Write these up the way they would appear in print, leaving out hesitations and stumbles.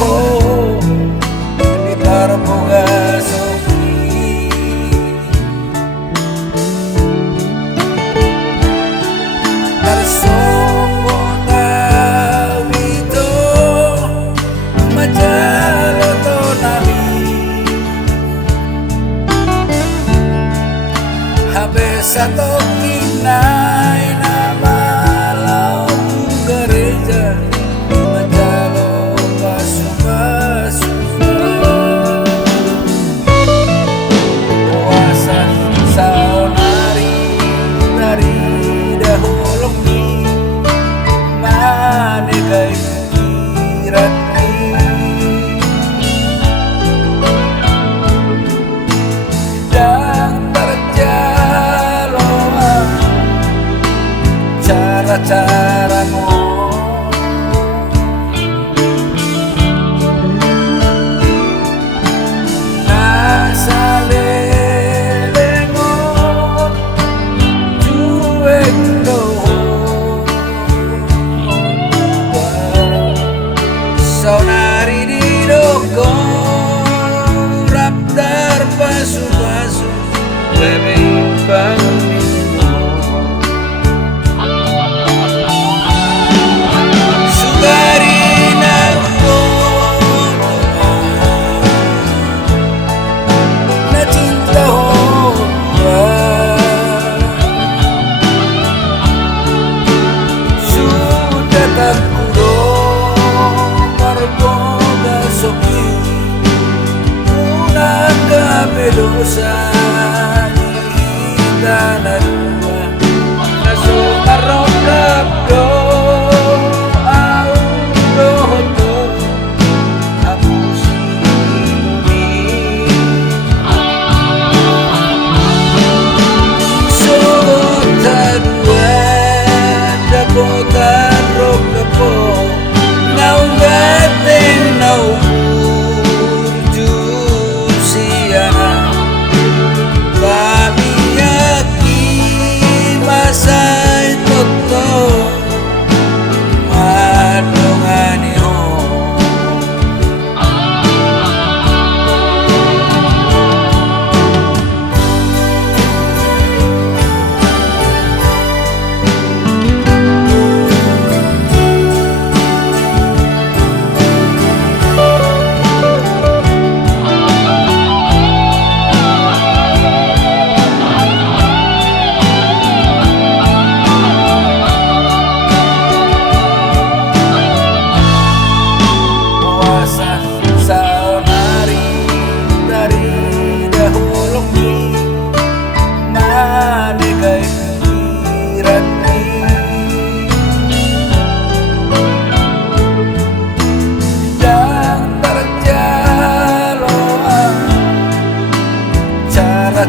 ho di tarboga soki tarsongo tawito majalo to nami habis satu kinai nama gereja majalo pasu-pasu puasa saunari dari dahulu ni mane kai pikiran dan terjaloan cara-caramu saunari di doko raptar pasu-pasu berimbang sugarina na cinta sudah tak dosa kita nadua naso arrogap do au do to aku sini so tadua dakota rogapo nau gaten nau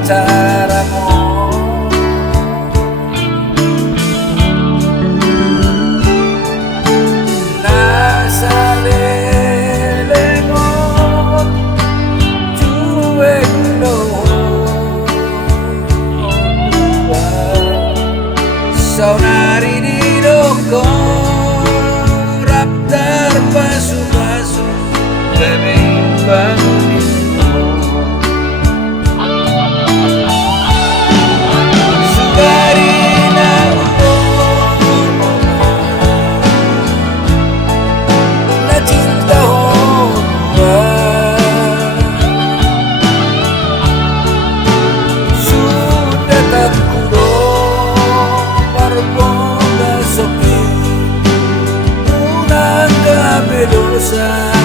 cara-caramu nasalelemo cuek doh saunari di doko raptar pasu-pasu berimbang dosa